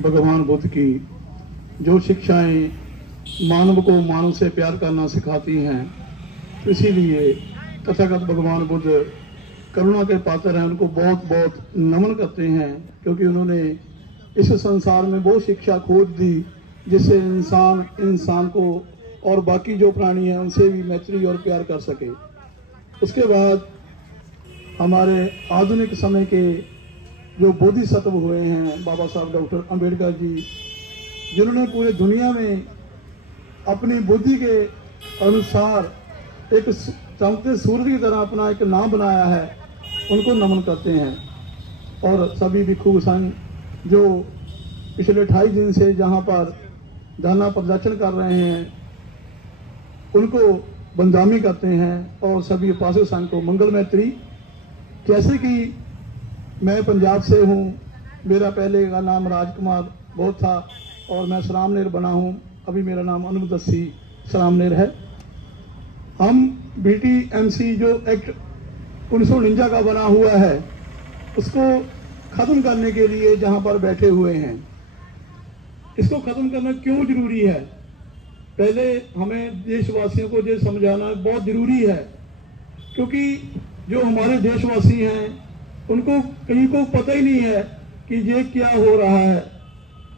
भगवान बुद्ध की जो शिक्षाएं मानव को मानव से प्यार करना सिखाती हैं, तो इसीलिए तथागत भगवान बुद्ध करुणा के पात्र हैं। उनको बहुत बहुत नमन करते हैं, क्योंकि उन्होंने इस संसार में वो शिक्षा खोज दी जिससे इंसान को और बाकी जो प्राणी हैं उनसे भी मैत्री और प्यार कर सके। उसके बाद हमारे आधुनिक समय के जो बोधिसत्व हुए हैं, बाबा साहब डॉक्टर अंबेडकर जी, जिन्होंने पूरे दुनिया में अपनी बुद्धि के अनुसार एक चमकते सूरज की तरह अपना एक नाम बनाया है, उनको नमन करते हैं। और सभी भिक्षु संघ जो पिछले 28 दिन से जहां पर धरना प्रदर्शन कर रहे हैं, उनको बंदामी करते हैं। और सभी उपासक संघ को मंगल मैत्री। जैसे कि मैं पंजाब से हूँ, मेरा पहले का नाम राजकुमार बहुत था और मैं सरामनेर बना हूँ, अभी मेरा नाम अनुदस्सी सरामनेर है। हम BTMC जो एक्ट 1949 का बना हुआ है, उसको खत्म करने के लिए जहाँ पर बैठे हुए हैं। इसको खत्म करना क्यों जरूरी है? पहले हमें देशवासियों को ये समझाना बहुत जरूरी है, क्योंकि जो हमारे देशवासी हैं उनको कहीं को पता ही नहीं है कि ये क्या हो रहा है,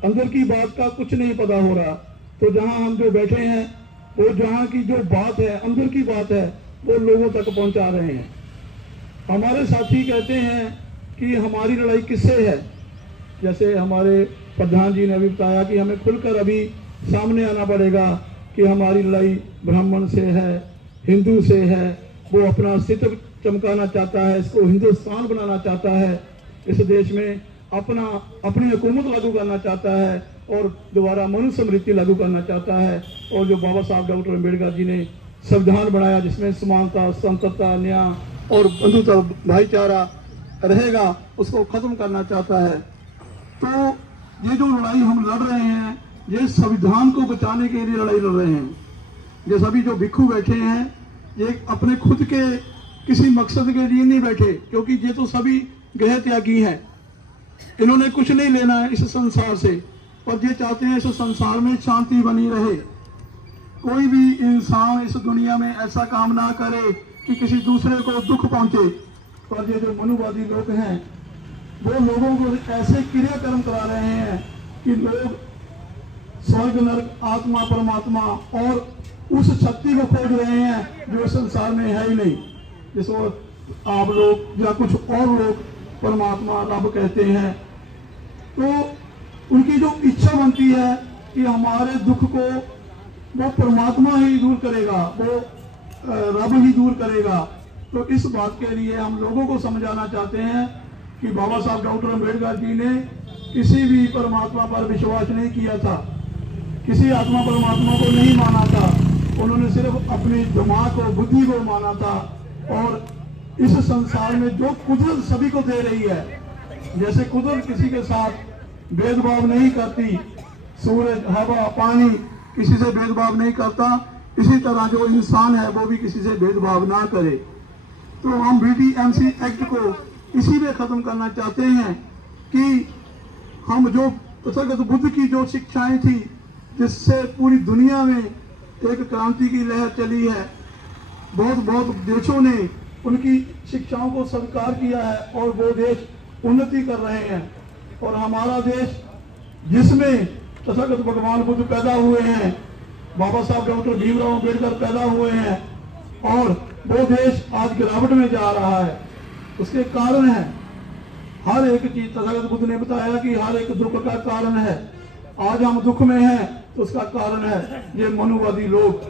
अंदर की बात का कुछ नहीं पता हो रहा। तो जहां हम जो बैठे हैं, वो जहां की जो बात है, अंदर की बात है, वो लोगों तक पहुंचा रहे हैं। हमारे साथी कहते हैं कि हमारी लड़ाई किससे है। जैसे हमारे प्रधान जी ने अभी बताया कि हमें खुलकर अभी सामने आना पड़ेगा कि हमारी लड़ाई ब्राह्मण से है, हिंदू से है। वो अपना अस्तित्व चमकाना चाहता है, इसको हिंदुस्तान बनाना चाहता है, इस देश में अपनी हुकूमत लागू करना चाहता है और दोबारा मनुष्य समृद्धि लागू करना चाहता है। और जो बाबा साहब डॉक्टर अंबेडकर जी ने संविधान बनाया, जिसमें समानता, स्वतंत्रता, न्याय और बंधुता, भाईचारा रहेगा, उसको खत्म करना चाहता है। तो ये जो लड़ाई हम लड़ रहे हैं, ये संविधान को बचाने के लिए लड़ाई लड़ रहे हैं। ये सभी जो भिक्षु बैठे हैं, ये अपने खुद के किसी मकसद के लिए नहीं बैठे, क्योंकि ये तो सभी गृह त्यागी हैं। इन्होंने कुछ नहीं लेना है इस संसार से, पर ये चाहते हैं इस संसार में शांति बनी रहे। कोई भी इंसान इस दुनिया में ऐसा काम ना करे कि किसी दूसरे को दुख पहुंचे। पर ये जो मनुवादी लोग हैं, वो लोगों को ऐसे क्रियाकर्म करा रहे हैं कि लोग स्वर्ग, नरक, आत्मा, परमात्मा और उस शक्ति को खोज रहे हैं जो इस संसार में है ही नहीं, जिसको आप लोग या कुछ और लोग परमात्मा, रब कहते हैं। तो उनकी जो इच्छा बनती है कि हमारे दुख को वो परमात्मा ही दूर करेगा, वो रब ही दूर करेगा। तो इस बात के लिए हम लोगों को समझाना चाहते हैं कि बाबा साहब डॉक्टर अंबेडकर जी ने किसी भी परमात्मा पर विश्वास नहीं किया था, किसी आत्मा परमात्मा को नहीं माना था। उन्होंने सिर्फ अपने दिमाग को, बुद्धि को माना था। और इस संसार में जो कुदरत सभी को दे रही है, जैसे कुदरत किसी के साथ भेदभाव नहीं करती, सूरज, हवा, पानी किसी से भेदभाव नहीं करता, इसी तरह जो इंसान है वो भी किसी से भेदभाव ना करे। तो हम BTMC एक्ट को इसीलिए खत्म करना चाहते हैं कि हम जो तथागत बुद्ध की जो शिक्षाएं थी, जिससे पूरी दुनिया में एक क्रांति की लहर चली है, बहुत देशों ने उनकी शिक्षाओं को स्वीकार किया है और वो देश उन्नति कर रहे हैं। और हमारा देश, जिसमें तथागत भगवान बुद्ध पैदा हुए हैं, बाबा साहब डॉक्टर भीमराव अंबेडकर पैदा हुए हैं, और वो देश आज गिरावट में जा रहा है। उसके कारण है हर एक चीज। तथागत बुद्ध ने बताया कि हर एक दुख का कारण है। आज हम दुख में हैं तो उसका कारण है ये मनुवादी लोग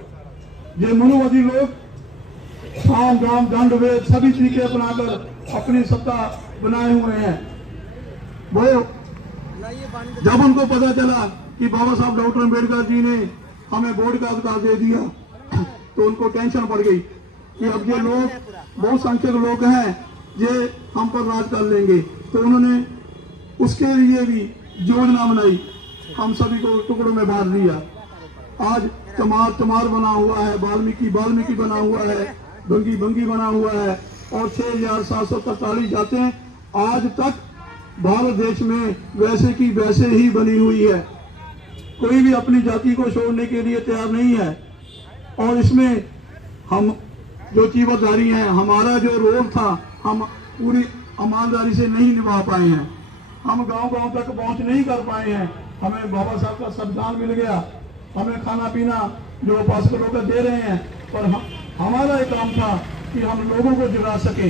साम, दाम, दंड, वेद सभी तरीके अपनाकर अपनी सत्ता बनाए हुए हैं। वो जब उनको पता चला कि बाबा साहब डॉक्टर अंबेडकर जी ने हमें वोट का अधिकार दे दिया, तो उनको टेंशन पड़ गई कि अब ये लोग बहुसंख्यक लोग हैं, ये हम पर राज कर लेंगे। तो उन्होंने उसके लिए भी योजना बनाई, हम सभी को टुकड़ों में बांट दिया। आज चमार बना हुआ है, वाल्मीकि बना हुआ है, बंगी बना हुआ है, और 6743 जाते हैं आज तक भारत देश में वैसे की वैसे ही बनी हुई है। कोई भी अपनी जाति को छोड़ने के लिए तैयार नहीं है। और इसमें हम जो चीवरधारी हैं, हमारा जो रोल था हम पूरी ईमानदारी से नहीं निभा पाए हैं। हम गांव-गांव तक पहुंच नहीं कर पाए हैं। हमें बाबा साहब का संविधान मिल गया, हमें खाना पीना जो उपासक लोग दे रहे हैं, पर हमारा एक काम था कि हम लोगों को जगा सके,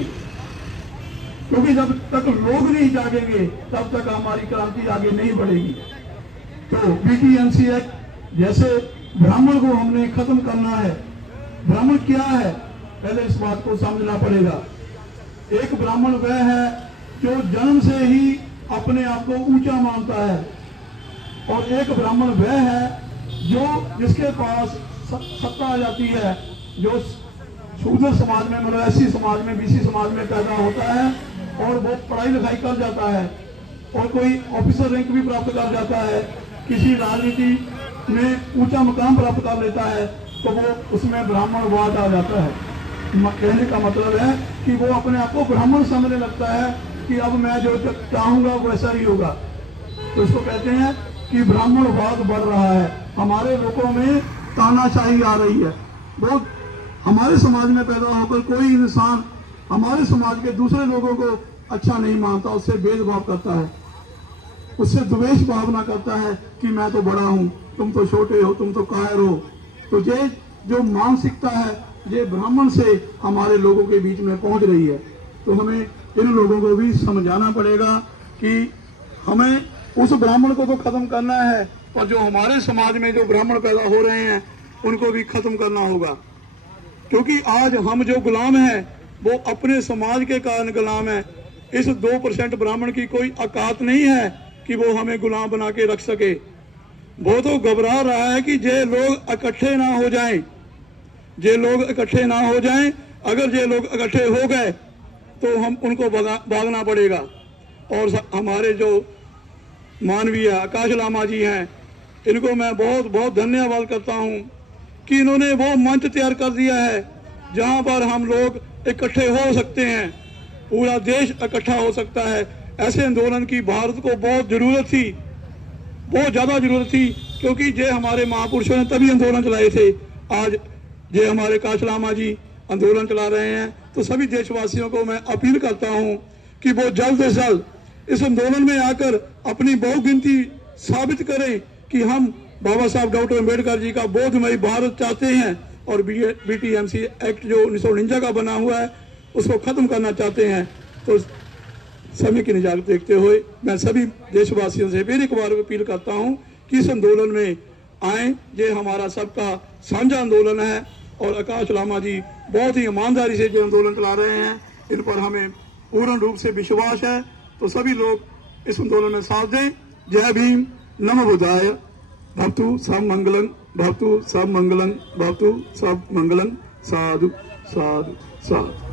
क्योंकि जब तक लोग नहीं जागेंगे तब तक हमारी क्रांति आगे नहीं बढ़ेगी। तो बीटीएमसी एक्ट जैसे ब्राह्मण को हमने खत्म करना है। ब्राह्मण क्या है, पहले इस बात को समझना पड़ेगा। एक ब्राह्मण वह है जो जन्म से ही अपने आप को ऊंचा मानता है, और एक ब्राह्मण वह है जो जिसके पास सत्ता आ जाती है, जो शूद्र समाज में, मतलब एससी समाज में, बीसी समाज में पैदा होता है और वो पढ़ाई लिखाई कर जाता है और कोई ऑफिसर रैंक भी प्राप्त कर जाता है, किसी राजनीति में ऊंचा मुकाम प्राप्त कर लेता है, तो वो उसमें ब्राह्मणवाद आ जाता है। कहने का मतलब है कि वो अपने आप को ब्राह्मण समझने लगता है कि अब मैं जो चाहूंगा वैसा ही होगा। तो इसको कहते हैं कि ब्राह्मणवाद बढ़ रहा है। हमारे लोगों में तानाशाही आ रही है। बहुत हमारे समाज में पैदा होकर कोई इंसान हमारे समाज के दूसरे लोगों को अच्छा नहीं मानता, उससे भेदभाव करता है, उससे द्वेष भावना करता है कि मैं तो बड़ा हूं, तुम तो छोटे हो, तुम तो कायर हो। तो ये जो मानसिकता है ये ब्राह्मण से हमारे लोगों के बीच में पहुंच रही है। तो हमें इन लोगों को भी समझाना पड़ेगा कि हमें उस ब्राह्मण को तो खत्म करना है, और जो हमारे समाज में जो ब्राह्मण पैदा हो रहे हैं उनको भी खत्म करना होगा। क्योंकि आज हम जो गुलाम हैं वो अपने समाज के कारण गुलाम है। इस 2% ब्राह्मण की कोई औकात नहीं है कि वो हमें गुलाम बना के रख सके। वो तो घबरा रहा है कि ये लोग इकट्ठे ना हो जाएं, ये लोग इकट्ठे ना हो जाएं। अगर ये लोग इकट्ठे हो गए तो हम उनको भागना पड़ेगा। और हमारे जो मानवीय आकाश लामा जी हैं, इनको मैं बहुत बहुत धन्यवाद करता हूं कि इन्होंने वो मंच तैयार कर दिया है जहां पर हम लोग इकट्ठे हो सकते हैं, पूरा देश इकट्ठा हो सकता है। ऐसे आंदोलन की भारत को बहुत जरूरत थी, बहुत ज्यादा जरूरत थी, क्योंकि ये हमारे महापुरुषों ने तभी आंदोलन चलाए थे। आज ये हमारे काश लामा जी आंदोलन चला रहे हैं। तो सभी देशवासियों को मैं अपील करता हूं कि वो जल्द से जल्द इस आंदोलन में आकर अपनी बहुगिनती साबित करें कि हम बाबा साहब डॉक्टर अम्बेडकर जी का बोधमयी भारत चाहते हैं, और बीटीएमसी एक्ट जो 1949 का बना हुआ है उसको खत्म करना चाहते हैं। तो समय की निजात देखते हुए मैं सभी देशवासियों से फिर एक बार अपील करता हूं कि इस आंदोलन में आए। ये हमारा सबका साझा आंदोलन है, और आकाश लामा जी बहुत ही ईमानदारी से जो आंदोलन चला रहे हैं, इन पर हमें पूर्ण रूप से विश्वास है। तो सभी लोग इस आंदोलन में साथ दें। जय भीम, नमो बुद्धाय, भवतु सब मंगलं, भवतु सब मंगलं, भवतु सब मंगलं। साधु साधु साधु।